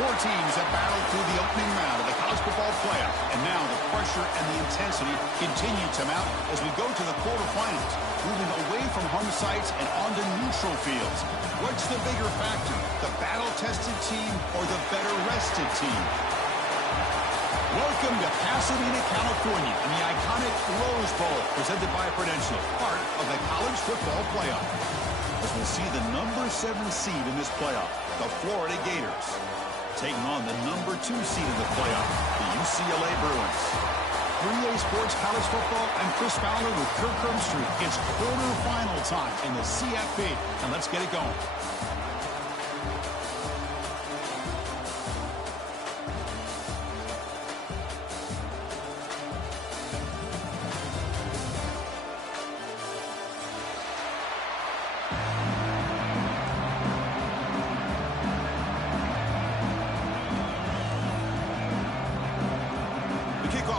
Four teams have battled through the opening round of the college football playoff, and now the pressure and the intensity continue to mount as we go to the quarterfinals, moving away from home sites and onto neutral fields. What's the bigger factor, the battle-tested team or the better-rested team? Welcome to Pasadena, California, in the iconic Rose Bowl, presented by Prudential, part of the college football playoff. As we'll see the number 7 seed in this playoff, the Florida Gators, taking on the number 2 seed in the playoff, the UCLA Bruins. 3A Sports College Football, I'm Chris Fowler with Kirk Herbstreit. It's quarterfinal time in the CFP, and let's get it going.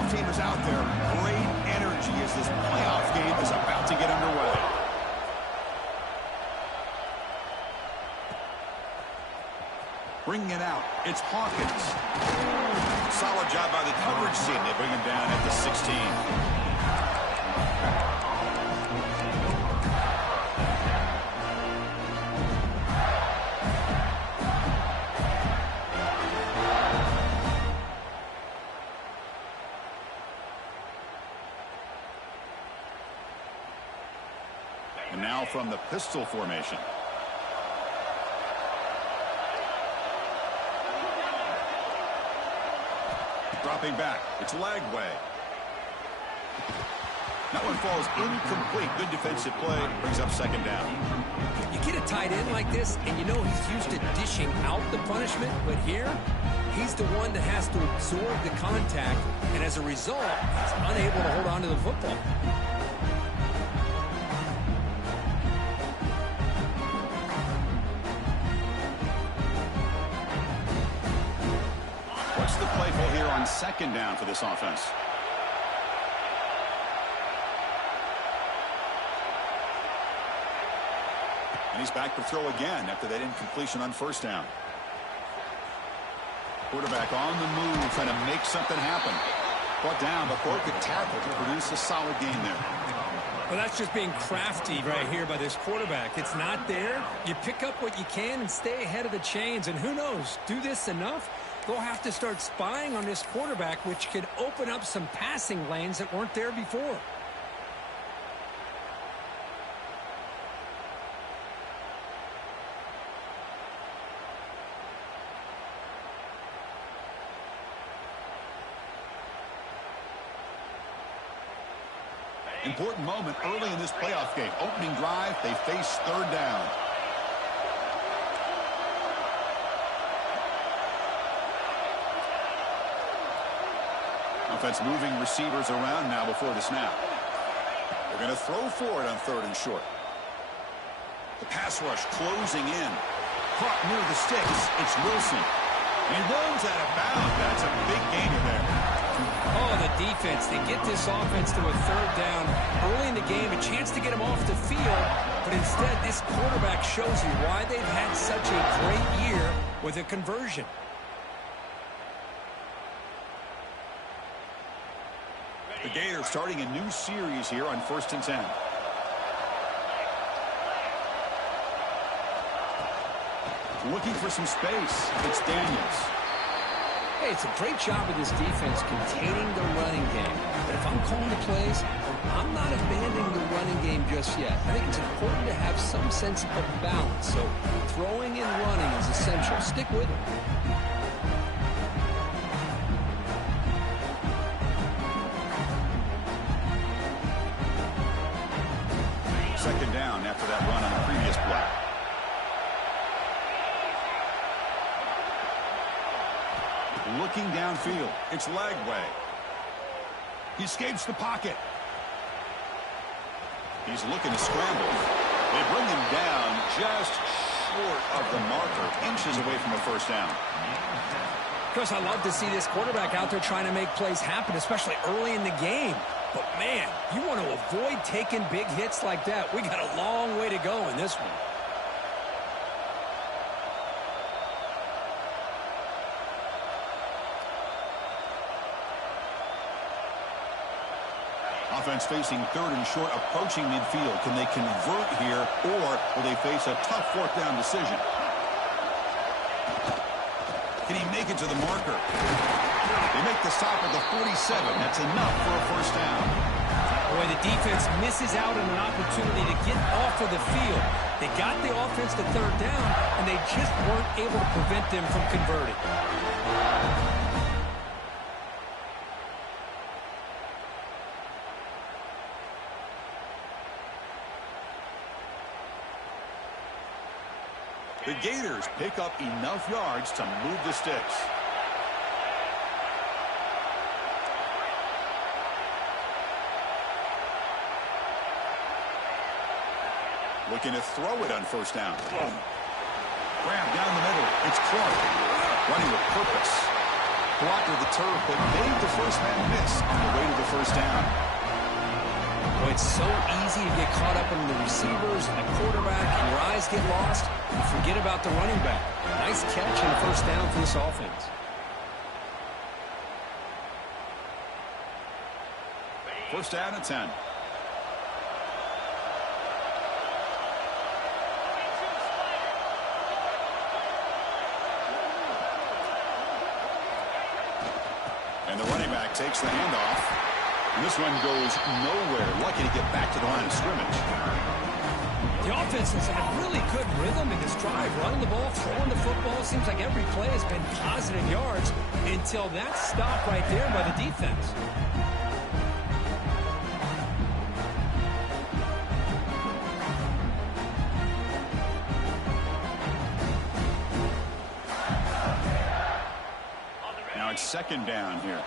Team is out there. Great energy as this playoff game is about to get underway. Bringing it out, it's Hawkins. Solid job by the coverage team. They bring him down at the 16. And now from the pistol formation. Dropping back. It's Lagway. That one falls incomplete. Good defensive play. Brings up second down. You get a tight end like this, and you know he's used to dishing out the punishment. But here, he's the one that has to absorb the contact. And as a result, he's unable to hold on to the football. What's the playful here on second down for this offense? And he's back to throw again after that incompletion on first down. Quarterback on the move, trying to make something happen. Brought down before it could tackle to produce a solid game there. Well, that's just being crafty right here by this quarterback. It's not there. You pick up what you can and stay ahead of the chains. And who knows, do this enough, they'll have to start spying on this quarterback, which could open up some passing lanes that weren't there before. Important moment early in this playoff game. Opening drive, they face third down. Offense moving receivers around now before the snap. They're going to throw for it on third and short. The pass rush closing in. Caught near the sticks. It's Wilson. He runs out of bounds. That's a big gainer there. Oh, the defense. They get this offense to a third down early in the game, a chance to get him off the field, but instead this quarterback shows you why they've had such a great year with a conversion. The Gators starting a new series here on 1st and 10. Looking for some space. It's Daniels. Hey, it's a great job of this defense containing the running game. But if I'm calling the plays, I'm not abandoning the running game just yet. I think it's important to have some sense of balance. So throwing and running is essential. Stick with it. Second down after that run on the previous play. Looking downfield, it's Lagway. He escapes the pocket. He's looking to scramble. They bring him down just short of the marker, inches away from a first down. Chris, I love to see this quarterback out there trying to make plays happen, especially early in the game. But, man, you want to avoid taking big hits like that. We got a long way to go in this one. Offense facing third and short, approaching midfield. Can they convert here, or will they face a tough fourth down decision? Can he make it to the marker? They make the stop at the 47. That's enough for a first down. Boy, the defense misses out on an opportunity to get off of the field. They got the offense to third down, and they just weren't able to prevent them from converting. The Gators pick up enough yards to move the sticks. Looking to throw it on first down. Grab down the middle. It's Clark. Running with purpose. Blocked with the turf, but made the first man miss on the way to the first down. Boy, it's so easy to get caught up in the receivers and the quarterback, and your eyes get lost. You forget about the running back. Nice catch and a first down for this offense. First down and 10. And the running back takes the handoff. And this one goes nowhere. Lucky to get back to the line of scrimmage. The offense has had really good rhythm in this drive. Running the ball, throwing the football. Seems like every play has been positive yards until that stop right there by the defense. Now it's second down here.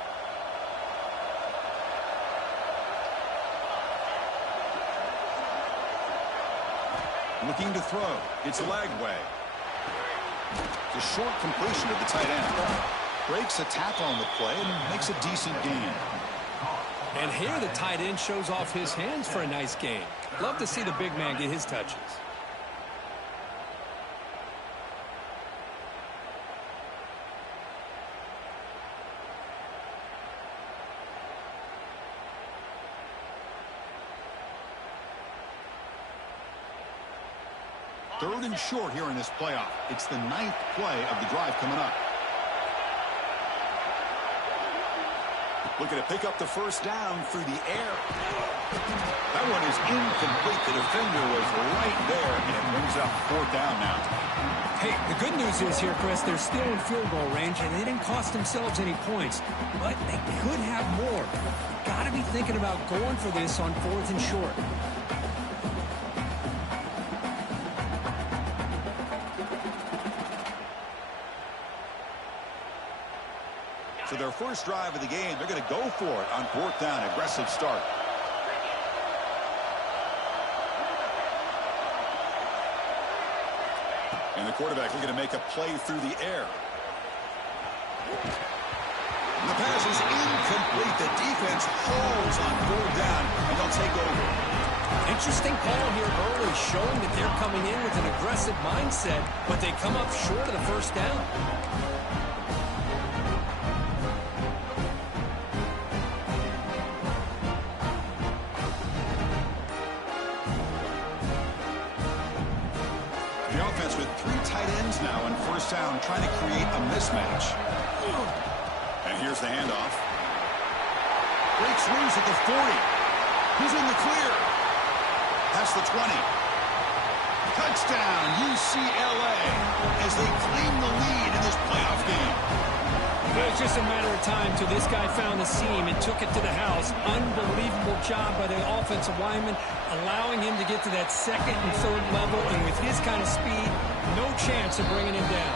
Looking to throw. It's Lagway. It's a short completion to the tight end. Breaks a tackle on the play and makes a decent gain. And here the tight end shows off his hands for a nice gain. Love to see the big man get his touches. Third and short here in this playoff. It's the 9th play of the drive coming up. Looking to pick up the first down through the air. That one is incomplete. The defender was right there, and it brings up fourth down now. Hey, the good news is here, Chris, they're still in field goal range, and they didn't cost themselves any points. But they could have more. Got to be thinking about going for this on fourth and short. So their first drive of the game, they're going to go for it on fourth down. Aggressive start. And the quarterback looking to make a play through the air. And the pass is incomplete. The defense holds on fourth down, and they'll take over. Interesting call here early, showing that they're coming in with an aggressive mindset, but they come up short of the first down. With three tight ends now on first down, trying to create a mismatch. And here's the handoff. Breaks loose at the 40. He's in the clear. Past the 20. Touchdown, UCLA, as they claim the lead in this playoff game. Well, it's just a matter of time till this guy found the seam and took it to the house. Unbelievable job by the offensive lineman, allowing him to get to that second and third level, and with his kind of speed, no chance of bringing him down.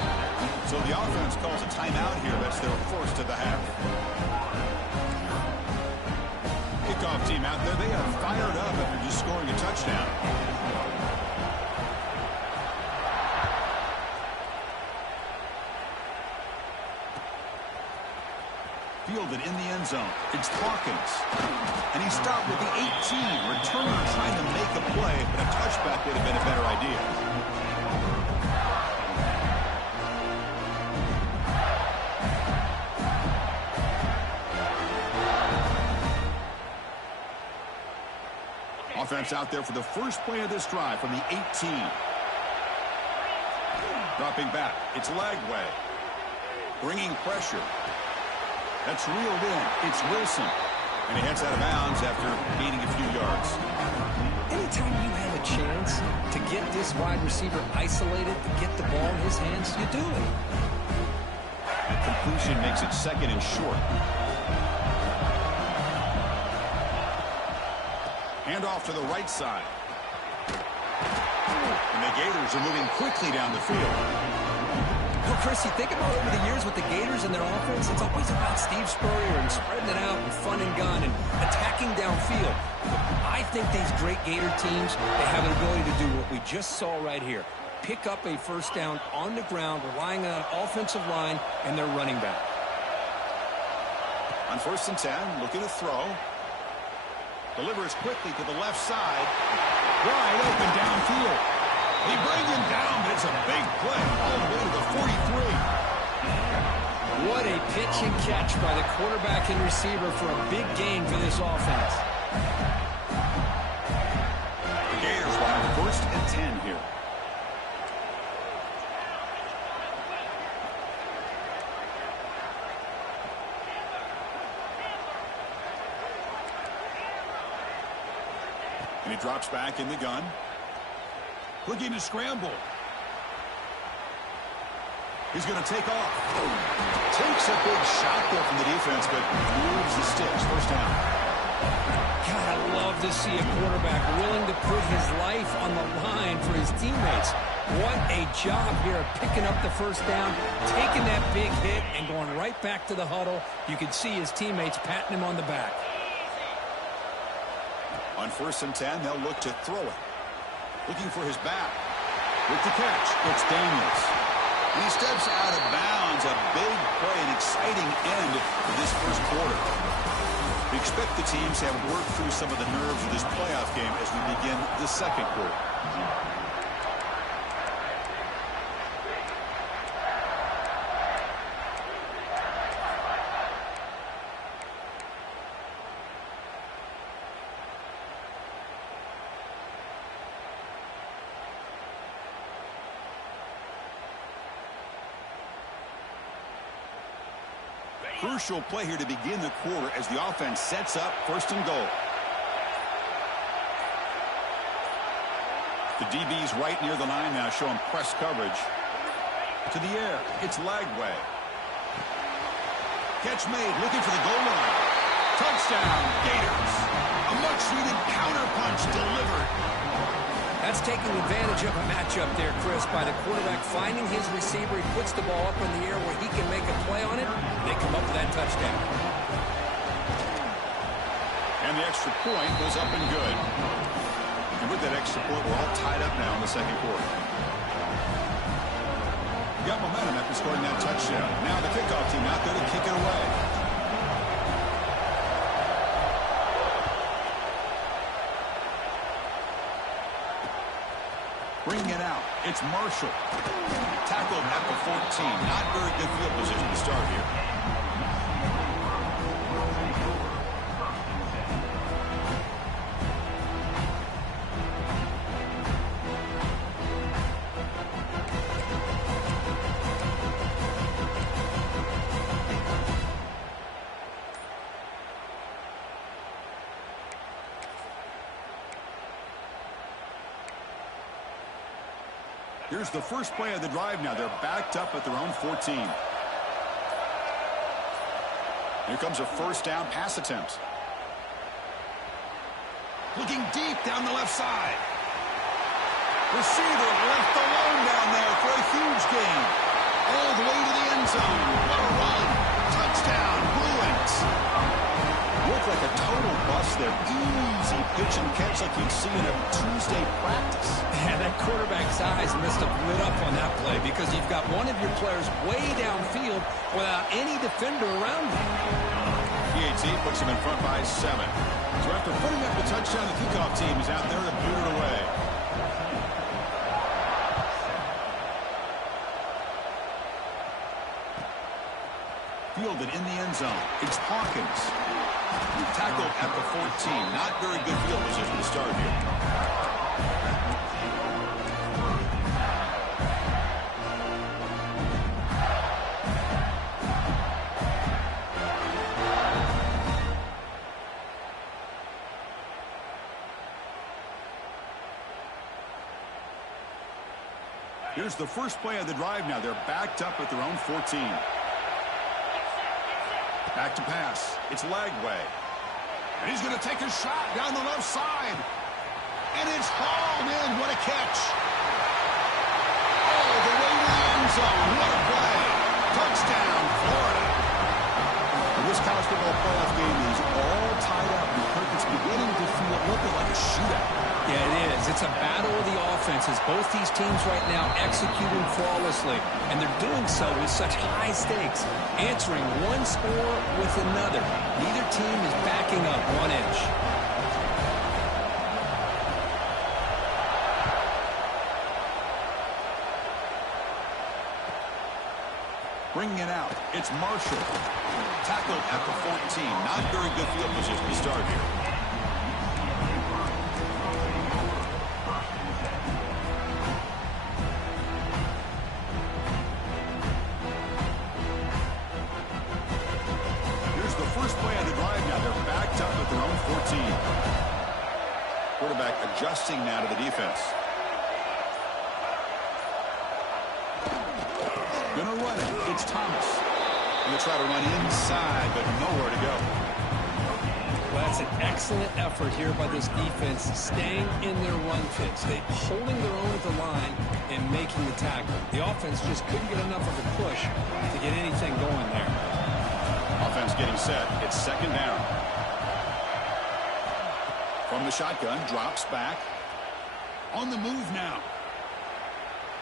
So the offense calls a timeout here. That's their first of the half. Kickoff team out there. They are fired up after just scoring a touchdown. Fielded in the end zone. It's Hawkins. And he stopped with the 18. Returner trying to make a play, but a touchback would have been a better idea. Offense out there for the first play of this drive from the 18. Dropping back. It's Lagway. Bringing pressure. That's reeled in. It's Wilson. And he heads out of bounds after gaining a few yards. Anytime you have a chance to get this wide receiver isolated, to get the ball in his hands, you do it. Completion makes it second and short. Hand off to the right side. And the Gators are moving quickly down the field. Well, Chris, you think about over the years with the Gators and their offense, it's always about Steve Spurrier and spreading it out and fun and gun and attacking downfield. I think these great Gator teams, they have an ability to do what we just saw right here. Pick up a first down on the ground, relying on an offensive line and their running back. On 1st and 10, looking to throw. Delivers quickly to the left side. Wide open downfield. They bring him down, but it's a big play all the way to the 43. What a pitch and catch by the quarterback and receiver for a big gain for this offense. The Gators will have 1st and 10 here. And he drops back in the gun. Looking to scramble. He's going to take off. Takes a big shot there from the defense, but moves the sticks. First down. God, I love to see a quarterback willing to put his life on the line for his teammates. What a job here of picking up the first down, taking that big hit, and going right back to the huddle. You can see his teammates patting him on the back. On 1st and 10, they'll look to throw it. Looking for his back. With the catch, it's Daniels. And he steps out of bounds. A big play, an exciting end to this first quarter. We expect the teams to have worked through some of the nerves of this playoff game as we begin the second quarter. Crucial play here to begin the quarter as the offense sets up 1st and goal. The DB's right near the line now, showing press coverage. To the air, it's Lagway. Catch made, looking for the goal line. Touchdown, Gators. A much-needed counterpunch delivered. That's taking advantage of a matchup there, Chris, by the quarterback finding his receiver. He puts the ball up in the air where he can make a play on it. They come up with that touchdown. And the extra point goes up and good. And with that extra point, we're all tied up now in the second quarter. Got momentum after scoring that touchdown. Now the kickoff team out there to kick it away. Bringing it out, it's Marshall. Tackled at the 14. Not very good field position to start here. Here's the first play of the drive now. They're backed up at their own 14. Here comes a first down pass attempt. Looking deep down the left side. Receiver left alone down there for a huge gain. All the way to the end zone. What a run. Touchdown, Bruins. Looked like a total bust there. Easy pitch and catch like you'd see in a Tuesday practice. Yeah, that quarterback's eyes must have lit up on that play because you've got one of your players way downfield without any defender around him. PAT puts him in front by 7. So after putting up the touchdown, the kickoff team is out there to boot it away. Fielded in the end zone. It's Hawkins. Tackled at the Not very good field position to start here. Here's the first play of the drive now. They're backed up at their own 14. Back to pass. It's Lagway. And he's going to take a shot down the left side. And it's hauled in. What a catch. Oh, the way to the end zone. What a play. Touchdown, Florida. And this college football playoff game is all tied up. And Kirk, it's beginning to feel a little bit like a shootout. Yeah, it is. It's a battle of the offenses. Both these teams right now executing flawlessly, and they're doing so with such high stakes, answering one score with another. Neither team is backing up 1 inch. Bringing it out. It's Marshall. Tackled at the 14. Not very good field position to start here. Quarterback adjusting now to the defense. Gonna run it. It's Thomas. Gonna try to run inside, but nowhere to go. Well, that's an excellent effort here by this defense, staying in their run fits. They holding their own at the line and making the tackle. The offense just couldn't get enough of a push to get anything going there. Offense getting set. It's second down. From the shotgun, drops back. On the move now.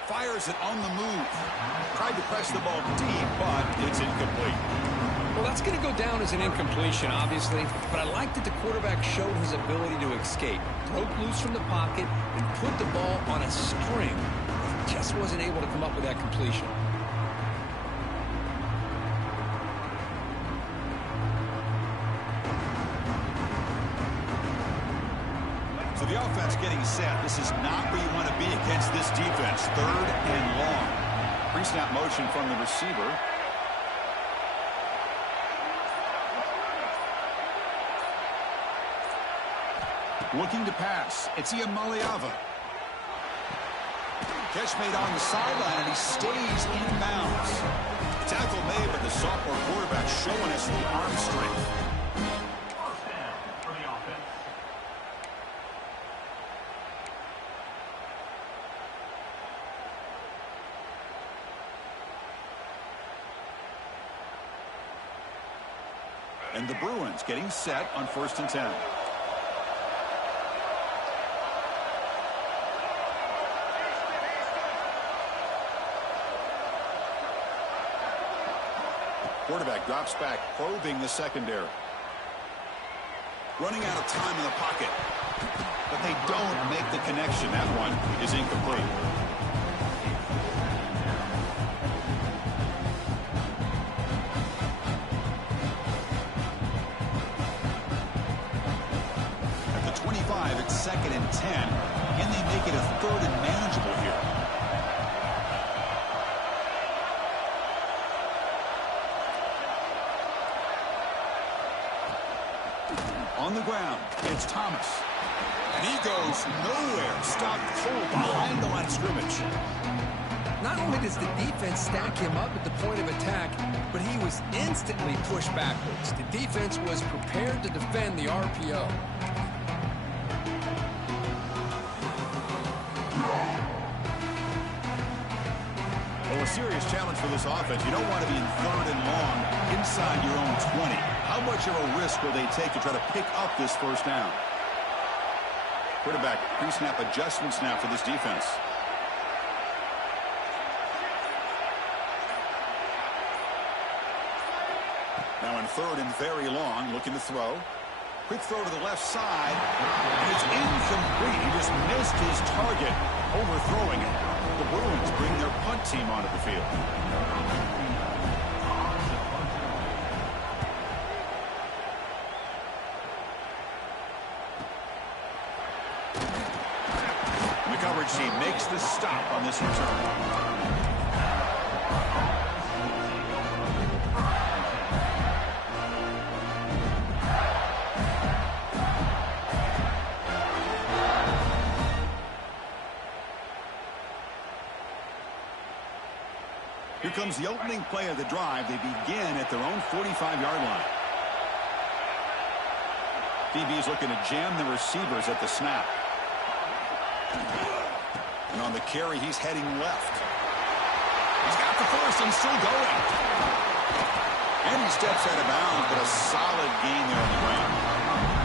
Fires it on the move. Tried to press the ball deep, but it's incomplete. Well, that's going to go down as an incompletion, obviously. But I like that the quarterback showed his ability to escape. Broke loose from the pocket and put the ball on a string. Just wasn't able to come up with that completion. So the offense getting set. This is not where you want to be against this defense. Third and long. Pre-snap motion from the receiver. Looking to pass. It's Iamaleava. Catch made on the sideline, and he stays in bounds. Tackle made, but the sophomore quarterback showing us the arm strength. And the Bruins getting set on 1st and 10. Quarterback drops back, probing the secondary. Running out of time in the pocket. But they don't make the connection. That one is incomplete. At the 25, it's 2nd and 10. Can they make it a 3rd and manageable here? On the ground, it's Thomas. And he goes nowhere. Stopped cold behind the line of scrimmage. Not only does the defense stack him up at the point of attack, but he was instantly pushed backwards. The defense was prepared to defend the RPO. Well, a serious challenge for this offense. You don't want to be in 3rd and long inside your own 20. How much of a risk will they take to try to pick up this 1st down? Quarterback pre-snap adjustments now for this defense. Now in 3rd and very long, looking to throw. Quick throw to the left side, and it's incomplete. He just missed his target, overthrowing it. The Bruins bring their punt team onto the field. coverage team makes the stop on this return. Here comes the opening play of the drive. They begin at their own 45-yard line. DB's looking to jam the receivers at the snap. And on the carry, he's heading left. He's got the first and still going. And he steps out of bounds, but a solid gain there on the ground.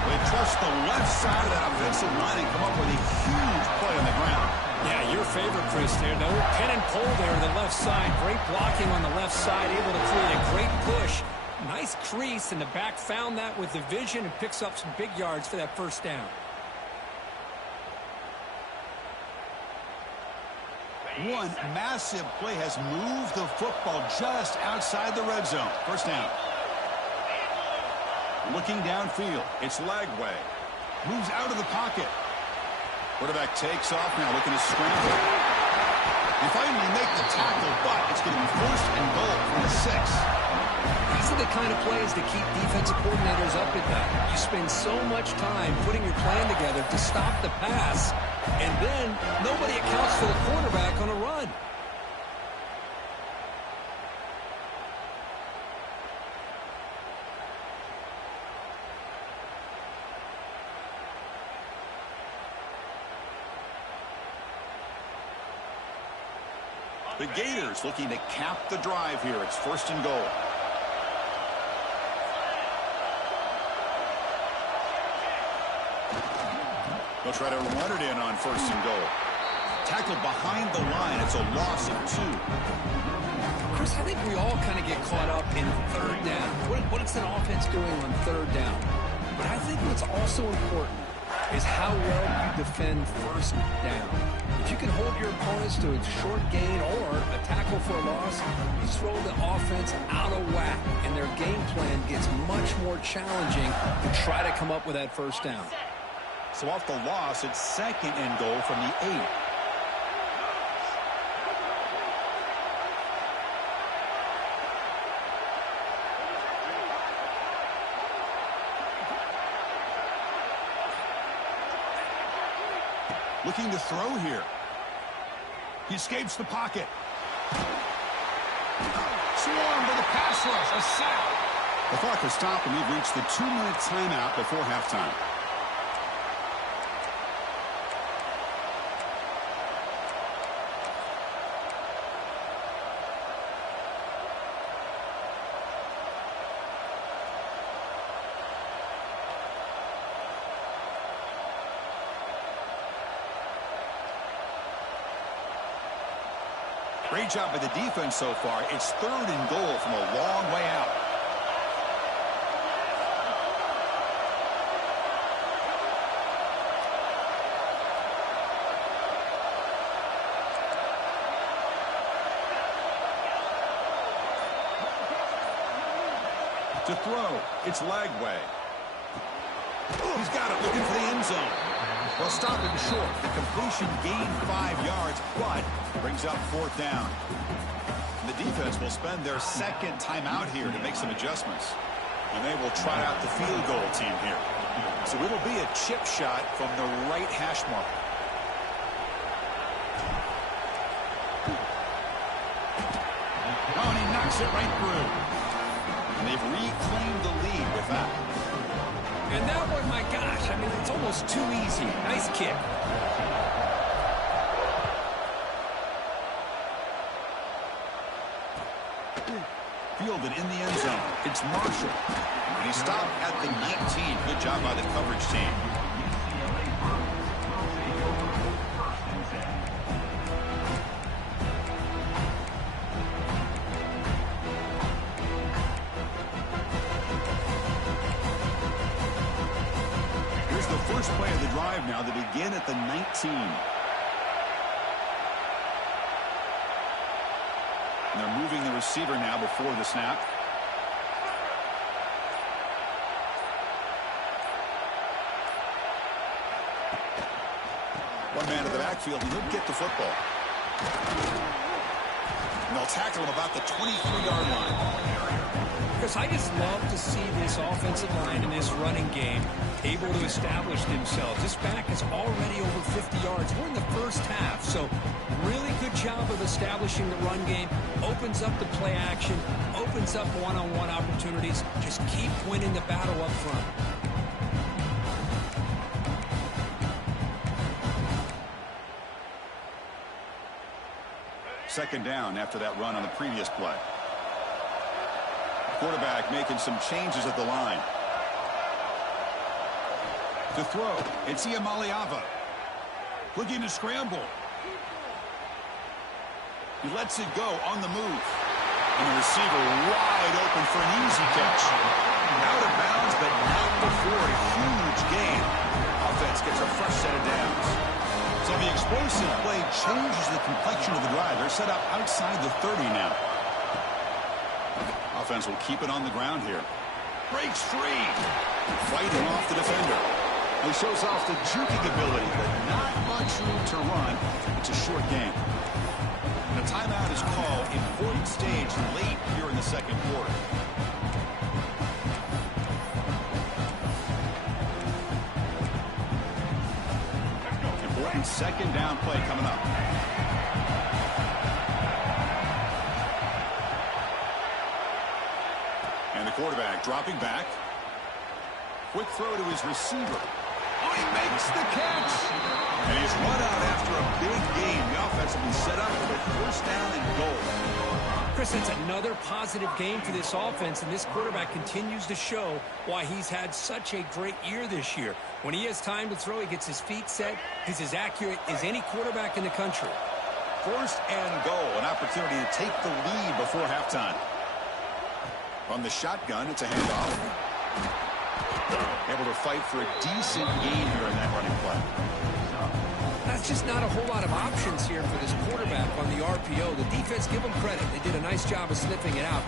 They trust the left side of that offensive line and come up with a huge play on the ground. Yeah, your favorite, Chris, there. No pin and pull there on the left side. Great blocking on the left side, able to create a great push. Nice crease, and the back found that with the vision and picks up some big yards for that first down. One massive play has moved the football just outside the red zone. First down. Looking downfield. It's Lagway. Moves out of the pocket. Quarterback takes off now, looking to scramble. They finally make the tackle, but it's going to be first and goal from the 6. These are the kind of plays that keep defensive coordinators up at night. You spend so much time putting your plan together to stop the pass, and then nobody accounts for the quarterback on a run. The Gators looking to cap the drive here. It's first and goal. They'll try to run it in on first and goal. Tackled behind the line. It's a loss of 2. Chris, I think we all kind of get caught up in third down. What is an offense doing on third down? But I think what's also important is how well you defend first down. If you can hold your opponents to a short gain or a tackle for a loss, you throw the offense out of whack, and their game plan gets much more challenging to try to come up with that first down. So off the loss, it's second and goal from the 8. Looking to throw here. He escapes the pocket. Swarmed with a pass rush, a sack. The clock has stopped, and we've reached the 2-minute timeout before halftime. Great job by the defense so far. It's third and goal from a long way out. To throw, it's Lagway. He's got it, looking for the end zone. Well, stopping short. The completion gained 5 yards, but brings up fourth down. The defense will spend their second timeout here to make some adjustments. And they will try out the field goal team here. So it'll be a chip shot from the right hash mark. Oh, and he knocks it right through. And they've reclaimed the lead with that. And that one, my gosh, I mean, it's almost too easy. Nice kick. Fielded in the end zone. It's Marshall. And he stopped at the 19. Good job by the coverage team. First play of the drive now. They begin at the 19. And they're moving the receiver now before the snap. One man in the backfield, and he'll get the football. And they'll tackle him about the 23-yard line. Chris, I just love to see this offensive line in this running game able to establish themselves. This back is already over 50 yards. We're in the first half, so really good job of establishing the run game. Opens up the play action, opens up one-on-one opportunities. Just keep winning the battle up front. Second down after that run on the previous play. Quarterback making some changes at the line. To throw, it's Alama. Looking to scramble. He lets it go on the move. And the receiver wide open for an easy catch. Out of bounds, but not before a huge gain. Offense gets a fresh set of downs. So the explosive play changes the complexion of the drive. They're set up outside the 30 now. Offense will keep it on the ground here. Breaks free. Fighting off the defender. He shows off the juking ability, but not much room to run. It's a short game. And a timeout is called, important stage late here in the second quarter. Important second down play coming up. And the quarterback dropping back. Quick throw to his receiver. Oh, he makes the catch. And he's run out after a big gain. The offense will be set up for first down and goal. Chris, it's another positive game for this offense, and this quarterback continues to show why he's had such a great year this year. When he has time to throw, he gets his feet set. He's as accurate as any quarterback in the country. First and goal, an opportunity to take the lead before halftime. From the shotgun, it's a handoff. Able to fight for a decent gain here in that running play. That's just not a whole lot of options here for this quarterback on the RPO. The defense, give them credit. They did a nice job of sniffing it out.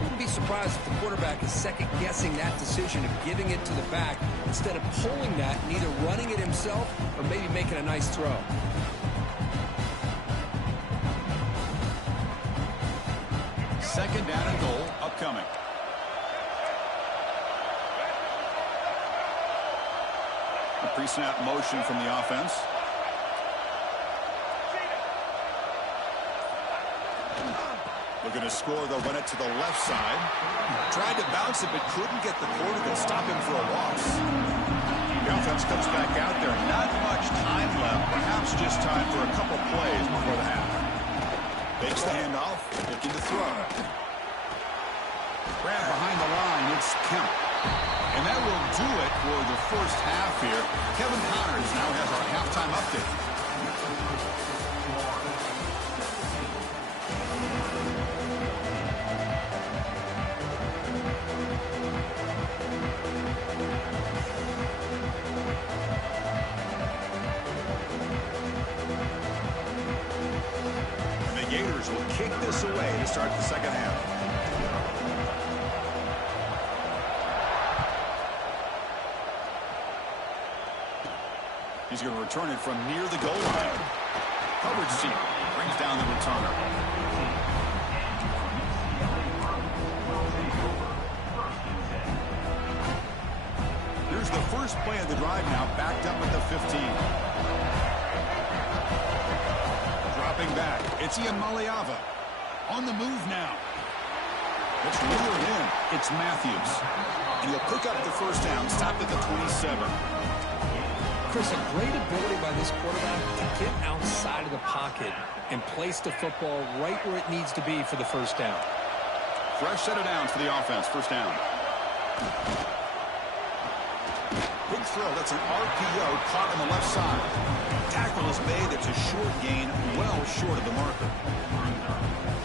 Wouldn't be surprised if the quarterback is second-guessing that decision of giving it to the back instead of pulling that and either running it himself or maybe making a nice throw. Second down and goal upcoming. A pre-snap motion from the offense. Looking to score, they'll run it to the left side. Tried to bounce it, but couldn't get the quarterback to stop him for a loss. The offense comes back out there. Not much time left. Perhaps just time for a couple plays before the half. Takes the handoff, looking to throw. Grab behind the line, it's Kemp. And that will do it for the first half here. Kevin Connors now has our halftime update. And the Gators will kick this away to start the second half. He's going to return it from near the goal line. Coverage team brings down the returner. Here's the first play of the drive now, backed up at the 15. Dropping back, it's Alama. On the move now. It's reeled in. It's Matthews. And he'll pick up the first down, stopped at the 27. Chris, a great ability by this quarterback to get outside of the pocket and place the football right where it needs to be for the first down. Fresh set of downs for the offense. First down. Big throw. That's an RPO caught on the left side. Tackle is made. It's a short gain, well short of the marker.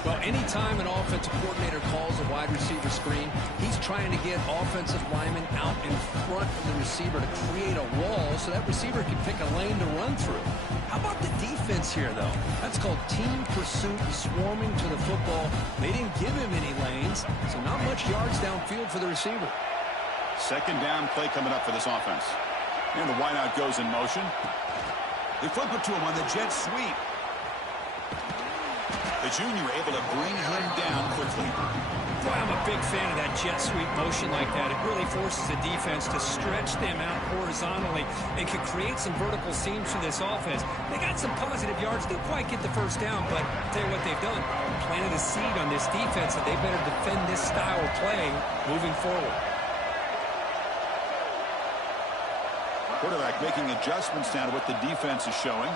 Well, anytime an offensive coordinator calls a wide receiver screen, he's trying to get offensive linemen out in front of the receiver to create a wall so that receiver can pick a lane to run through. How about the defense here, though? That's called team pursuit, swarming to the football. They didn't give him any lanes, so not much yards downfield for the receiver. Second down play coming up for this offense. And the wideout goes in motion. They flip it to him on the jet sweep. The junior able to bring him down quickly. Boy, I'm a big fan of that jet sweep motion like that. It really forces the defense to stretch them out horizontally and can create some vertical seams for this offense. They got some positive yards. They didn't quite get the first down, but I'll tell you what they've done. Planted a seed on this defense that they better defend this style of play moving forward. Quarterback making adjustments down to what the defense is showing.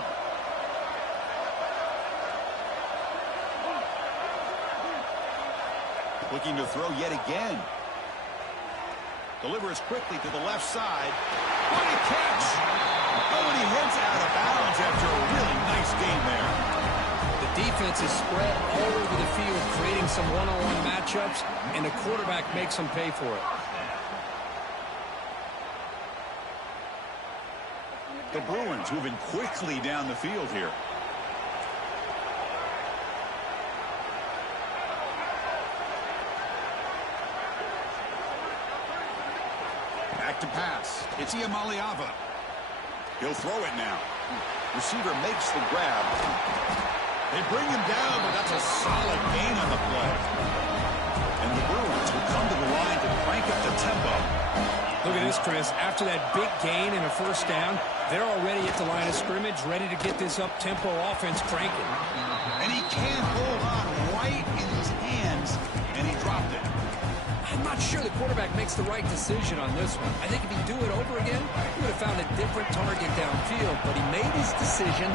Looking to throw yet again. Delivers quickly to the left side. What a catch! Oh, and he heads out of bounds after a really nice game there. The defense is spread all over the field, creating some one-on-one matchups, and the quarterback makes them pay for it. The Bruins moving quickly down the field here. Back to pass. It's Alama. He'll throw it now. Receiver makes the grab. They bring him down, but that's a solid gain on the play. And the Bruins will come to the line to crank up the tempo. Look at this, Chris. After that big gain and a first down, they're already at the line of scrimmage, ready to get this up-tempo offense cranking. And he can't hold on right in his hands, and he dropped it. I'm not sure the quarterback makes the right decision on this one. I think if he'd do it over again, he would have found a different target downfield, but he made his decision.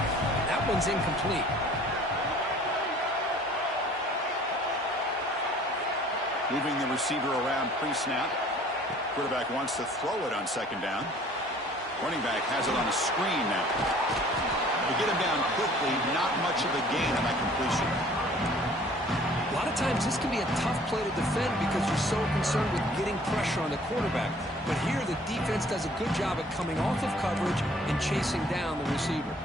That one's incomplete. Moving the receiver around pre-snap. Quarterback wants to throw it on second down. Running back has it on a screen now. To get him down quickly, not much of a gain on that completion. A lot of times this can be a tough play to defend because you're so concerned with getting pressure on the quarterback. But here the defense does a good job of coming off of coverage and chasing down the receiver.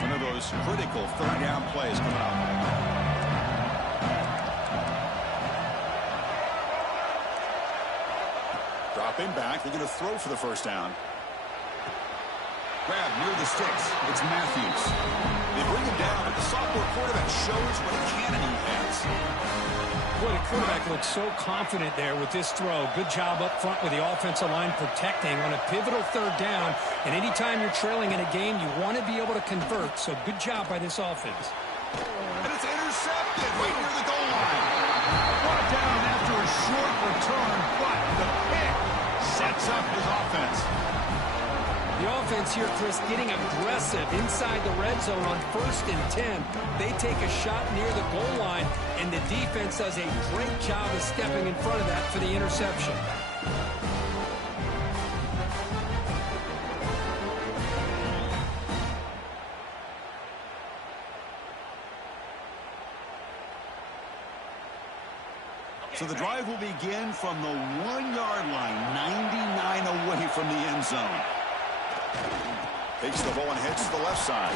One of those critical third down plays coming up. Dropping back, they're going to throw for the first down. Grab near the sticks. It's Matthews. They bring him down, but the sophomore quarterback shows what a cannon he has. Boy, the quarterback looks so confident there with this throw. Good job up front with the offensive line protecting on a pivotal third down. And anytime you're trailing in a game, you want to be able to convert. So good job by this offense. And it's intercepted right near the goal line. Brought down after a short return, but the pick sets up his offense. The offense here, Chris, getting aggressive inside the red zone on 1st and 10. They take a shot near the goal line, and the defense does a great job of stepping in front of that for the interception. So the drive will begin from the 1-yard line, 99 away from the end zone. Takes the ball and heads to the left side.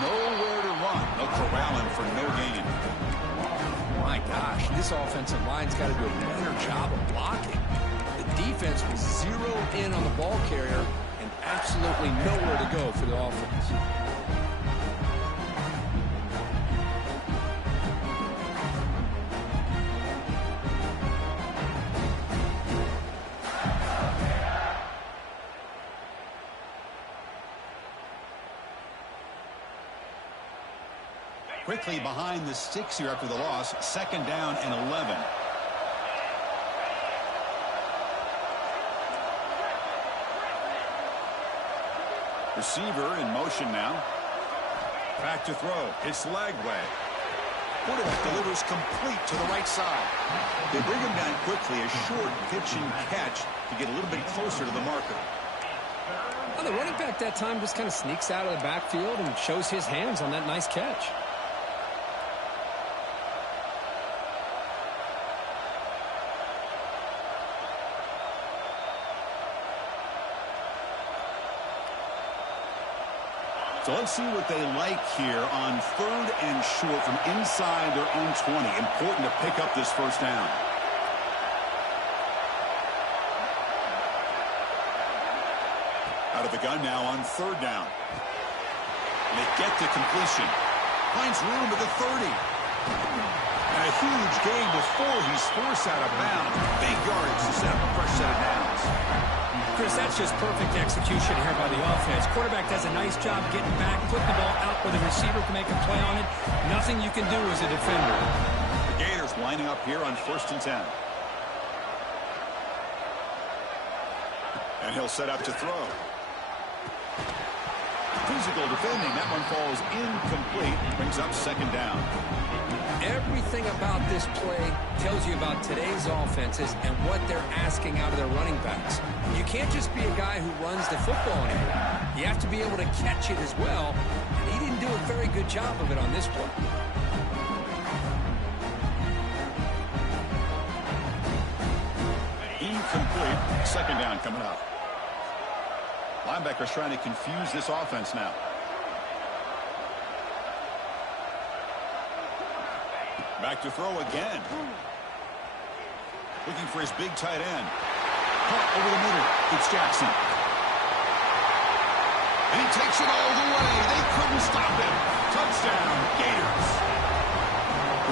Nowhere to run. They'll corral him for no gain. My gosh, this offensive line's got to do a better job of blocking. The defense was zeroed in on the ball carrier and absolutely nowhere to go for the offense. Quickly behind the sticks here after the loss. 2nd down and 11. Receiver in motion now. Back to throw. It's Lagway. Quarterback delivers complete to the right side. They bring him down quickly. A short pitch and catch to get a little bit closer to the marker. Well, the running back that time just kind of sneaks out of the backfield and shows his hands on that nice catch. So let's see what they like here on 3rd and short from inside their own 20. Important to pick up this first down. Out of the gun now on 3rd down. They get to completion. Finds room at the 30. And a huge gain before he's forced out of bounds. Big yardage to set up a fresh set of downs. Chris, that's just perfect execution here by the offense. Quarterback does a nice job getting back, putting the ball out where the receiver can make a play on it. Nothing you can do as a defender. The Gators lining up here on 1st and 10. And he'll set up to throw. Physical defending. That one falls incomplete. Brings up 2nd down. Everything about this play tells you about today's offenses and what they're asking out of their running backs. You can't just be a guy who runs the football anymore. You have to be able to catch it as well, and he didn't do a very good job of it on this play. Incomplete. 2nd down coming up. Linebackers trying to confuse this offense now. Back to throw again. Looking for his big tight end. Caught over the middle. It's Jackson. And he takes it all the way. They couldn't stop him. Touchdown, Gators.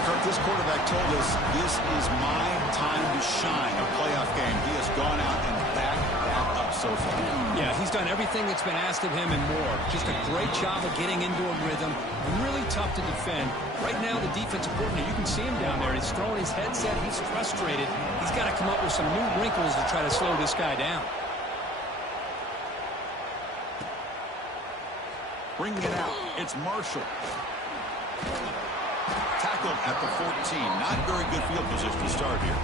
Kirk, this quarterback told us this is my time to shine. A playoff game. He has gone out and backed that up so far. Yeah, he's done everything that's been asked of him and more. Just a great job of getting into a rhythm. Really tough to defend. Right now, the defensive coordinator, you can see him down there. He's throwing his headset. He's frustrated. He's got to come up with some new wrinkles to try to slow this guy down. Bringing it out. It's Marshall. Tackled at the 14. Not very good field position to start here.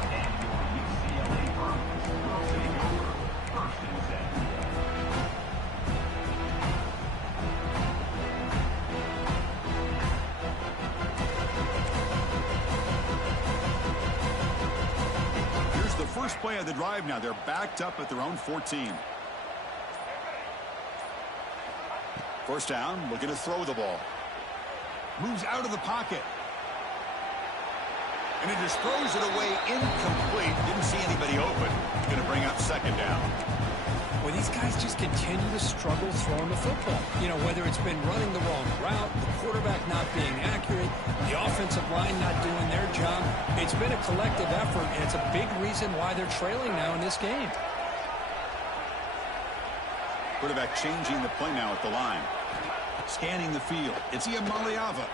Here's the first play of the drive now. They're backed up at their own 14. First down, looking to throw the ball. Moves out of the pocket. And he just throws it away incomplete. Didn't see anybody open. Going to bring up 2nd down. Well, these guys just continue to struggle throwing the football. You know, whether it's been running the wrong route, the quarterback not being accurate, the offensive line not doing their job. It's been a collective effort, and it's a big reason why they're trailing now in this game. Quarterback changing the play now at the line. Scanning the field. It's Iamaleava.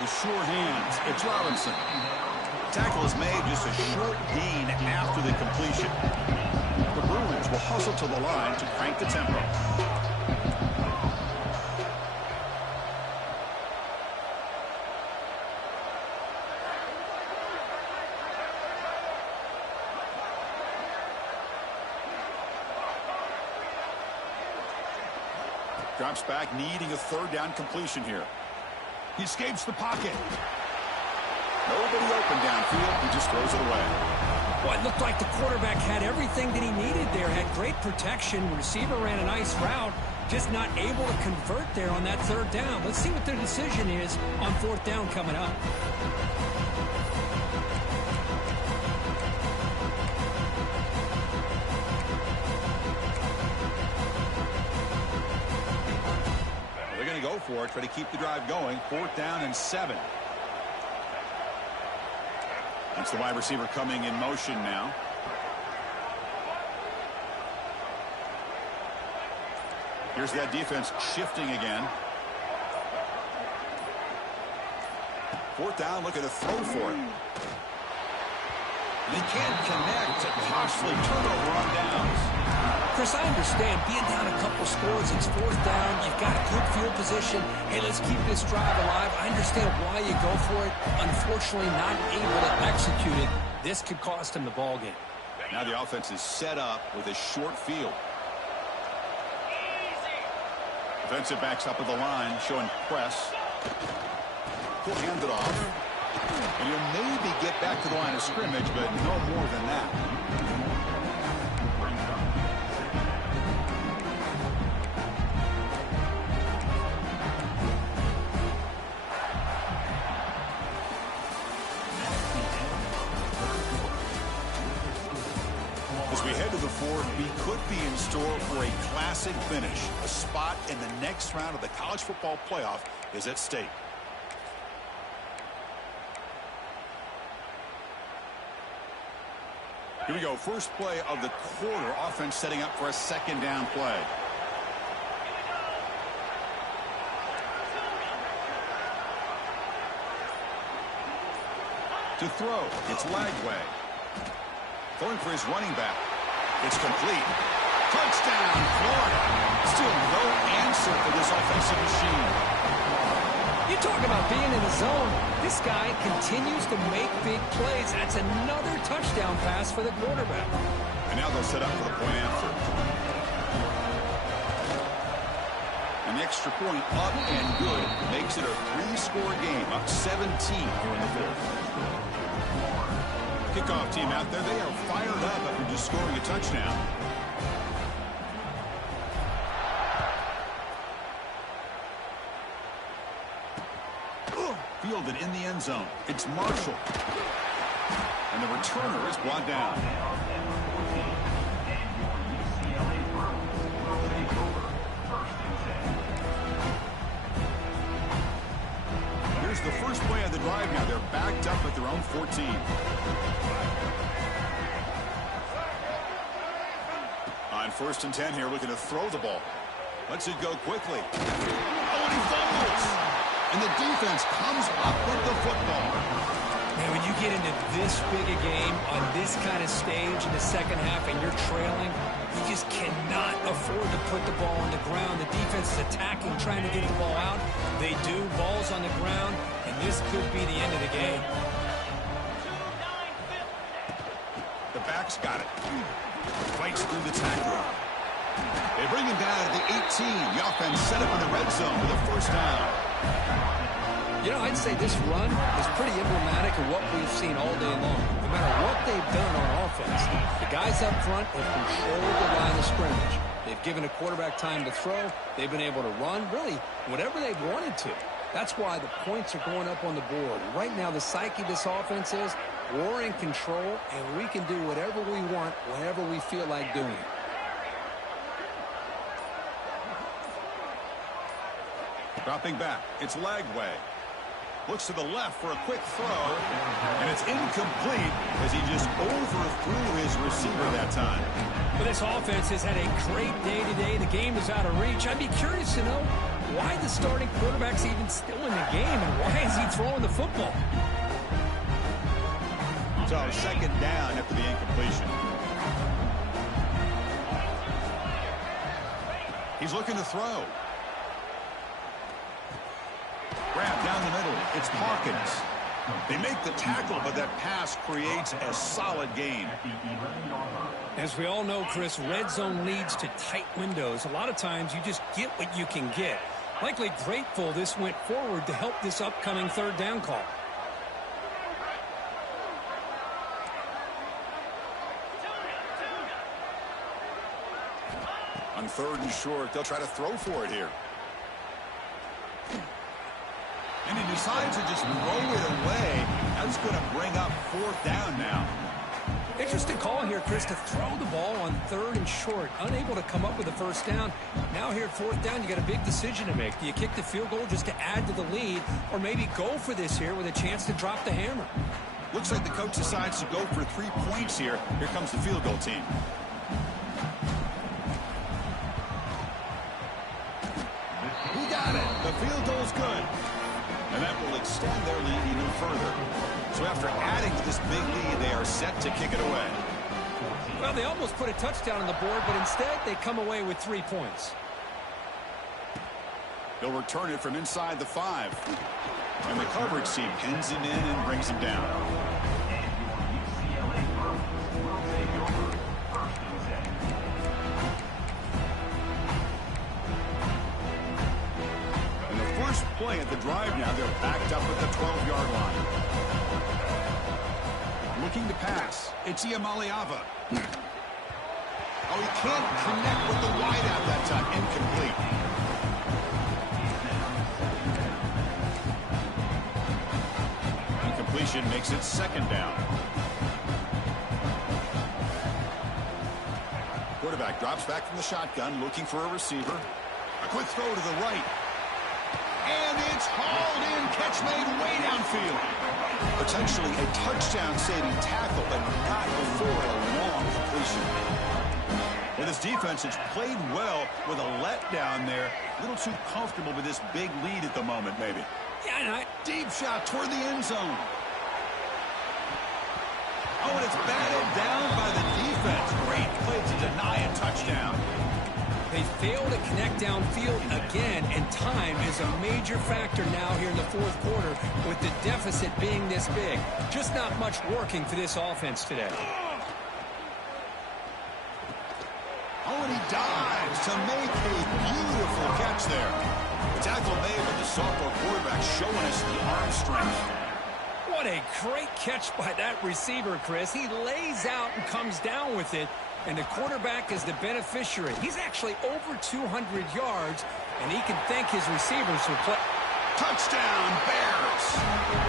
The sure hands. It's Robinson. Tackle is made, just a short gain after the completion. The Bruins will hustle to the line to crank the tempo. Drops back, needing a 3rd down completion here. He escapes the pocket. Nobody open downfield. He just throws it away. Well, it looked like the quarterback had everything that he needed there. Had great protection. Receiver ran a nice route. Just not able to convert there on that 3rd down. Let's see what their decision is on 4th down coming up. Go for it, try to keep the drive going. 4th down and 7. That's the wide receiver coming in motion now. Here's that defense shifting again. 4th down, looking to throw for it. And he can't connect. A costly turnover on downs. Chris, I understand being down a couple scores. It's 4th down. You've got good field position. Hey, let's keep this drive alive. I understand why you go for it. Unfortunately, not able to execute it. This could cost him the ball game. Now the offense is set up with a short field. Defensive backs up at the line, showing press. He'll hand it off. And he'll maybe get back to the line of scrimmage, but no more than that. As we head to the 4th, we could be in store for a classic finish. A spot in the next round of the college football playoff is at stake. Here we go. First play of the quarter. Offense setting up for a second down play. To throw, it's Lagway. Going for his running back. It's complete. Touchdown, Florida. Still no answer for this offensive machine. You talk about being in the zone. This guy continues to make big plays. That's another touchdown pass for the quarterback. And now they'll set up for the point after. An extra point up and good makes it a 3-score game, up 17 here in the fourth. Kickoff team out there, they are fired up after just scoring a touchdown. Fielded in the end zone. It's Marshall. And the returner is brought down. Here's the first play of the drive now. They're backed up at their own 14. On 1st and 10 here, looking to throw the ball. Lets it go quickly. Oh, and he fumbles! And the defense comes up with the football. Man, when you get into this big a game on this kind of stage in the second half and you're trailing, you just cannot afford to put the ball on the ground. The defense is attacking, trying to get the ball out. They do. Ball's on the ground, and this could be the end of the game. The back's got it. Fights through the tackle. They bring him down at the 18. The offense set up in the red zone with a first down. You know, I'd say this run is pretty emblematic of what we've seen all day long. No matter what they've done on offense, the guys up front have controlled the line of scrimmage. They've given a quarterback time to throw. They've been able to run, really, whatever they've wanted to. That's why the points are going up on the board. And right now, the psyche of this offense is we're in control, and we can do whatever we want, whenever we feel like doing it. Dropping back, it's Lagway. Looks to the left for a quick throw, and it's incomplete as he just overthrew his receiver that time. Well, this offense has had a great day today. The game is out of reach. I'd be curious to know why the starting quarterback's even still in the game, and why is he throwing the football? So, second down after the incompletion. He's looking to throw. Grab down the middle. It's Hawkins. They make the tackle, but that pass creates a solid gain. As we all know, Chris, red zone leads to tight windows. A lot of times you just get what you can get. Likely grateful this went forward to help this upcoming third down call. On 3rd and short, they'll try to throw for it here. And he decides to just throw it away. That's going to bring up 4th down now. Interesting call here, Chris, to throw the ball on 3rd and short. Unable to come up with a first down. Now here at 4th down, you got a big decision to make. Do you kick the field goal just to add to the lead, or maybe go for this here with a chance to drop the hammer? Looks like the coach decides to go for 3 points here. Here comes the field goal team. He got it. The field goal's good. And that will extend their lead even further. So after adding to this big lead, they are set to kick it away. Well, they almost put a touchdown on the board, but instead they come away with 3 points. They'll return it from inside the 5. And the coverage team pins him in and brings him down. Play at the drive now. They're backed up at the 12-yard line. Looking to pass. It's Iamaleava. Oh, he can't connect with the wideout that time. Incomplete. Incompletion makes it 2nd down. quarterback drops back from the shotgun, looking for a receiver. A quick throw to the right. And it's hauled in. Catch made way downfield. Potentially a touchdown-saving tackle, but not before a long completion. Well, this defense has played well with a letdown there. A little too comfortable with this big lead at the moment, maybe. Yeah, and deep shot toward the end zone. Oh, and it's batted down by the defense. Great play to deny a touchdown. They fail to connect downfield again, and time is a major factor now here in the fourth quarter with the deficit being this big. Just not much working for this offense today. Oh, and he dives to make a beautiful catch there. The tackle made with the sophomore quarterback showing us the arm strength. What a great catch by that receiver, Chris. He lays out and comes down with it, and the quarterback is the beneficiary. He's actually over 200 yards, and he can thank his receivers for play. Touchdown, Bears.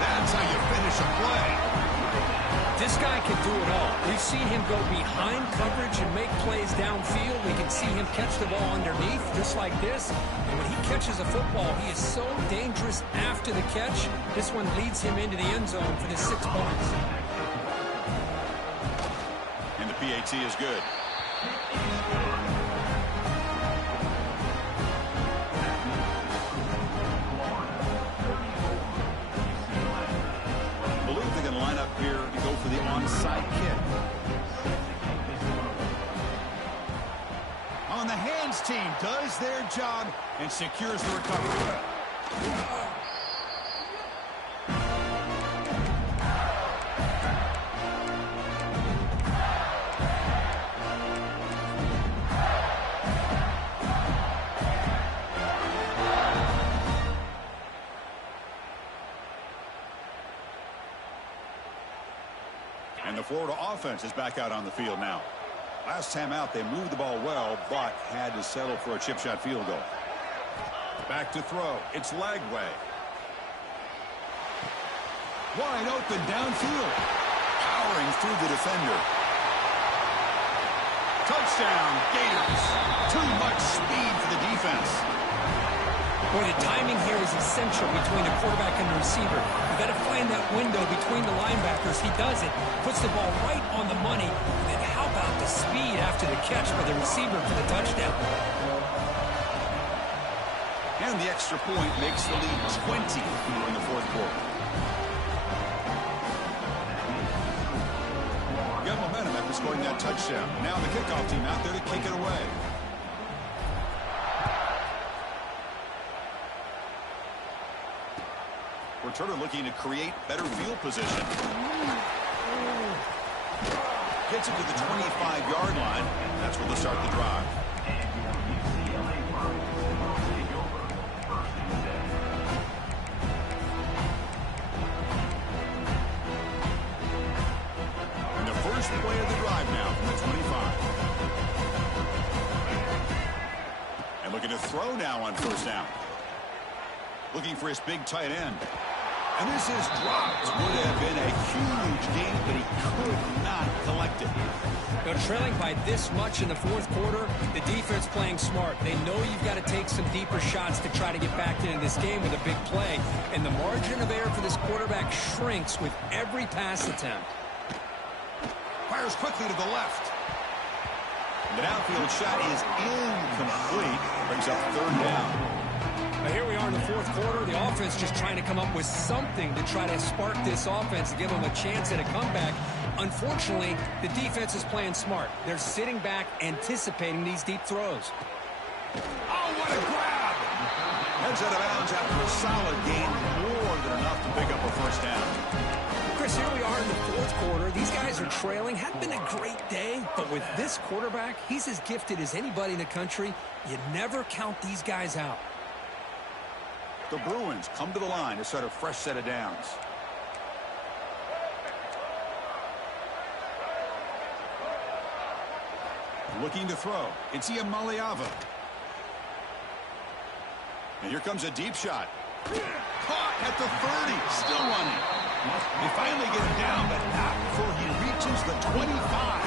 That's how you finish a play. This guy can do it all. We've seen him go behind coverage and make plays downfield. We can see him catch the ball underneath, just like this. And when he catches a football, he is so dangerous after the catch. This one leads him into the end zone for the 6 points. And the PAT is good. Believe they can line up here to go for the onside kick. On the hands team does their job and secures the recovery. And the Florida offense is back out on the field now. Last time out, they moved the ball well, but had to settle for a chip shot field goal. Back to throw. It's Lagway. Wide open downfield. Powering through the defender. Touchdown, Gators. Too much speed for the defense. Boy, the timing here is essential between the quarterback and the receiver. You've got to find that window between the linebackers. He does it, puts the ball right on the money, and then how about the speed after the catch by the receiver for the touchdown? And the extra point makes the lead 20 in the fourth quarter. Got momentum after scoring that touchdown. Now the kickoff team out there to kick it away. Returner looking to create better field position. Gets it to the 25-yard line. That's where they'll start the drive. And the first play of the drive now from the 25. And looking to throw now on first down. Looking for his big tight end. And this is dropped. Would have been a huge gain, but he could not collect it. They're trailing by this much in the fourth quarter. The defense playing smart. They know you've got to take some deeper shots to try to get back into this game with a big play. And the margin of error for this quarterback shrinks with every pass attempt. Fires quickly to the left. The downfield shot is incomplete. Brings up third down. Now here we are in the fourth quarter. The offense just trying to come up with something to try to spark this offense and give them a chance at a comeback. Unfortunately, the defense is playing smart. They're sitting back, anticipating these deep throws. Oh, what a grab! Heads out of bounds after a solid gain, more than enough to pick up a first down. Chris, here we are in the fourth quarter. These guys are trailing. Hadn't been a great day, but with this quarterback, he's as gifted as anybody in the country. You never count these guys out. The Bruins come to the line to start a fresh set of downs. Looking to throw. It's Iamaleava. And here comes a deep shot. Caught at the 30. Still running. They finally get him down, but not before he reaches the 25.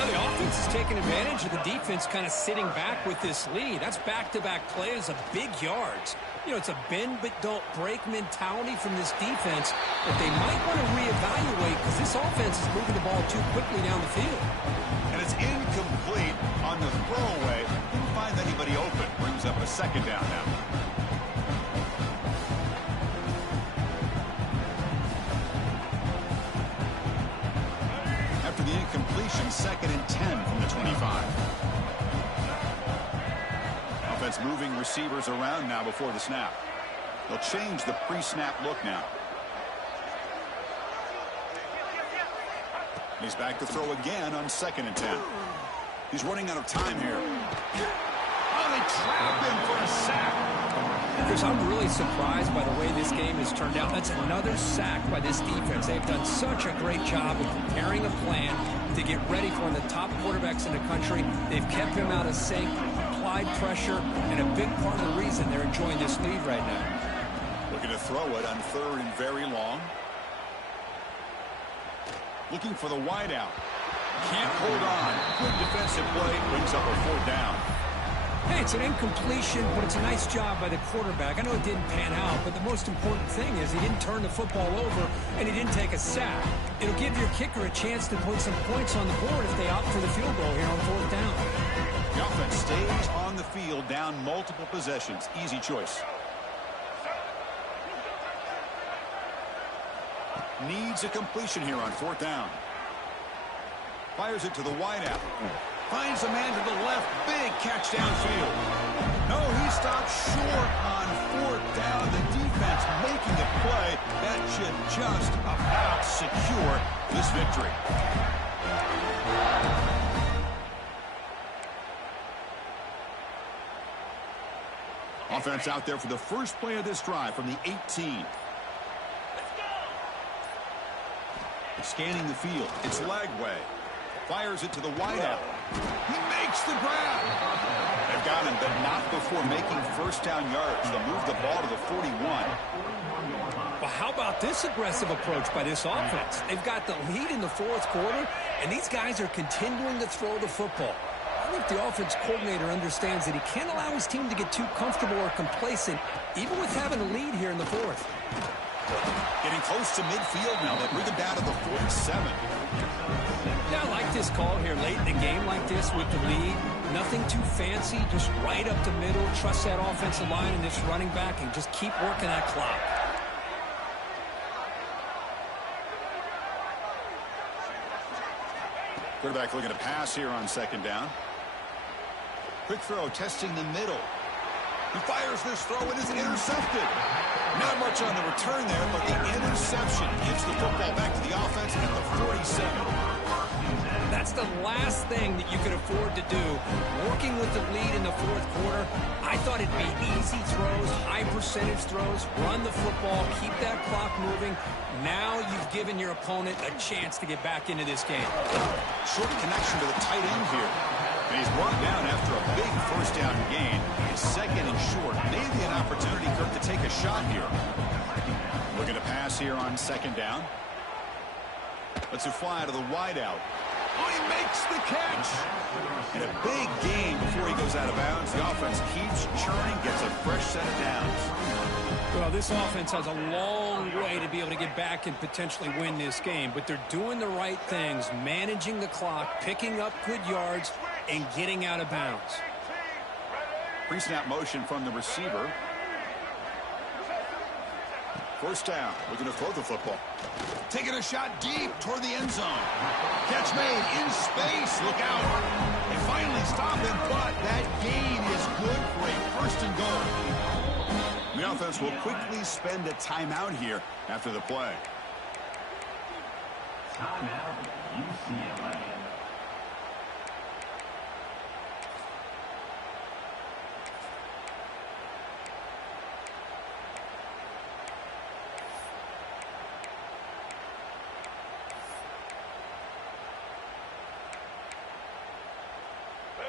Now the offense is taking advantage of the defense kind of sitting back with this lead. That's back-to-back plays of big yards. You know, it's a bend but don't break mentality from this defense that they might want to reevaluate because this offense is moving the ball too quickly down the field. And it's incomplete on the throwaway. Didn't find anybody open. Brings up a second down now. After the incompletion, 2nd and 10 from the 25. Offense moving receivers around now before the snap. They'll change the pre-snap look now. He's back to throw again on 2nd and 10. He's running out of time here. Oh, they trap him for a sack. Chris, I'm really surprised by the way this game has turned out. That's another sack by this defense. They've done such a great job of preparing a plan to get ready for one of the top quarterbacks in the country. They've kept him out of sync, applied pressure, and a big part of the reason they're enjoying this lead right now. Looking to throw it on 3rd and very long. Looking for the wideout. Can't hold on. Good defensive play. Brings up a 4th down. Hey, it's an incompletion, but it's a nice job by the quarterback. I know it didn't pan out, but the most important thing is he didn't turn the football over and he didn't take a sack. It'll give your kicker a chance to put some points on the board if they opt for the field goal here on 4th down. The offense stays on the field, down multiple possessions. Easy choice. Needs a completion here on 4th down. Fires it to the wideout. Finds a man to the left. Big catch downfield. No, he stopped short on 4th down. The defense making a play that should just about secure this victory. Offense out there for the first play of this drive from the 18. Scanning the field. It's Lagway. Fires it to the wideout. He makes the grab. They've got him, but not before making 1st down yards. They'll move the ball to the 41. Well, how about this aggressive approach by this offense? They've got the lead in the 4th quarter, and these guys are continuing to throw the football. I think the offense coordinator understands that he can't allow his team to get too comfortable or complacent, even with having a lead here in the 4th. Getting close to midfield now. They bring him down to the 47. Yeah, I like this call here late in the game like this with the lead. Nothing too fancy, just right up the middle. Trust that offensive line and this running back and just keep working that clock. Quarterback looking to pass here on 2nd down. Quick throw, testing the middle. He fires this throw and is intercepted. Not much on the return there, but the interception gives the football back to the offense at the 47. That's the last thing that you could afford to do. Working with the lead in the 4th quarter, I thought it'd be easy throws, high percentage throws, run the football, keep that clock moving. Now you've given your opponent a chance to get back into this game. Short connection to the tight end here. And he's brought down after a big 1st down gain. It's 2nd and short. Maybe an opportunity, Kirk, to take a shot here. Looking to pass here on 2nd down. Lets it fly to the wideout. Oh, he makes the catch. And a big gain before he goes out of bounds. The offense keeps churning, gets a fresh set of downs. Well, this offense has a long way to be able to get back and potentially win this game, but they're doing the right things, managing the clock, picking up good yards, and getting out of bounds. Pre-snap motion from the receiver. 1st down, looking to throw the football. Taking a shot deep toward the end zone. Catch made in space. Look out. They finally stop him, but that gain is good for a 1st and goal. The offense will quickly spend a timeout here after the play. Timeout, UCLA.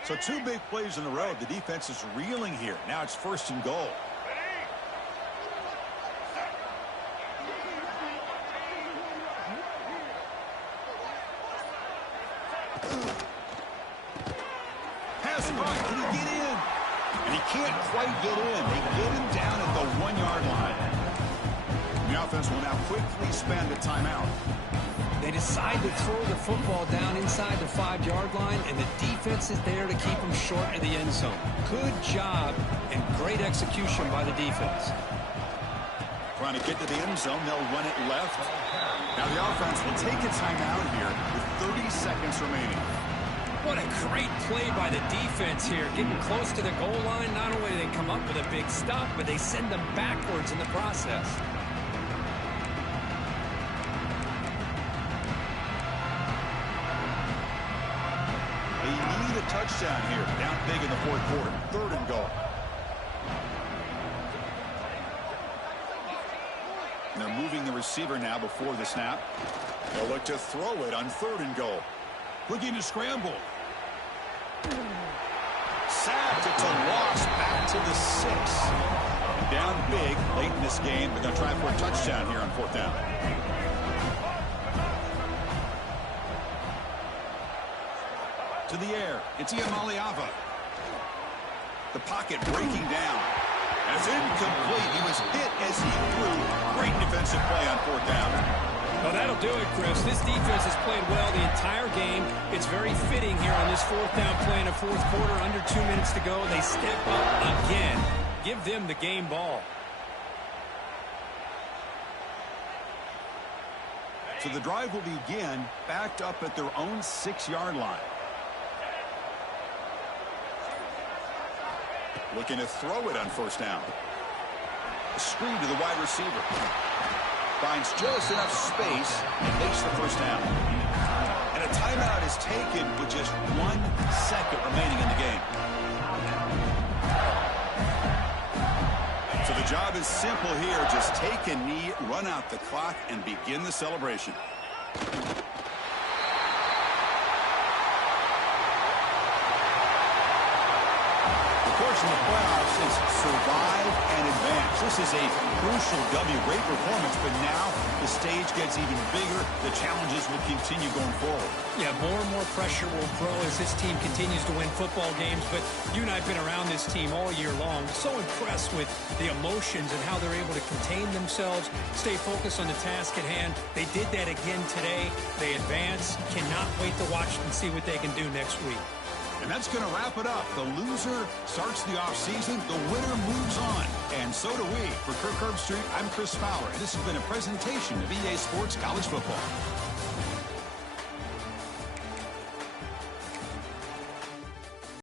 So 2 big plays in a row. The defense is reeling here. Now it's 1st and goal. pass. Can he get in? And he can't quite get in. They get him down at the 1-yard line. The offense will now quickly spend a timeout. They decide to throw the football down inside the 5-yard line, and the defense is there to keep them short of the end zone. Good job and great execution by the defense. Trying to get to the end zone, they'll run it left. Now the offense will take a timeout here with 30 seconds remaining. What a great play by the defense here. Getting close to the goal line, not only do they come up with a big stop, but they send them backwards in the process. They need a touchdown here. Down big in the fourth quarter. 3rd and goal. And they're moving the receiver now before the snap. They'll look to throw it on 3rd and goal. Looking to scramble. Sacked. It's a loss back to the 6. And down big late in this game. They're going to try for a touchdown here on 4th down. To the air. It's Alama. The pocket breaking down. And it's incomplete. He was hit as he threw. Great defensive play on 4th down. Well, that'll do it, Chris. This defense has played well the entire game. It's very fitting here on this 4th down play in the 4th quarter. Under 2 minutes to go. They step up again. Give them the game ball. So the drive will begin backed up at their own 6-yard line. Looking to throw it on 1st down. A screen to the wide receiver. Finds just enough space and makes the 1st down. And a timeout is taken with just 1 second remaining in the game. So the job is simple here. Just take a knee, run out the clock, and begin the celebration. In the playoffs is survive and advance. This is a crucial W. Great performance, but now the stage gets even bigger. The challenges will continue going forward. Yeah, more and more pressure will grow as this team continues to win football games. But you and I have been around this team all year long. So impressed with the emotions and how they're able to contain themselves, stay focused on the task at hand. They did that again today. They advance. Cannot wait to watch and see what they can do next week. And that's going to wrap it up. The loser starts the offseason. The winner moves on. And so do we. For Kirk Herbstreit, I'm Chris Fowler. And this has been a presentation of EA Sports College Football.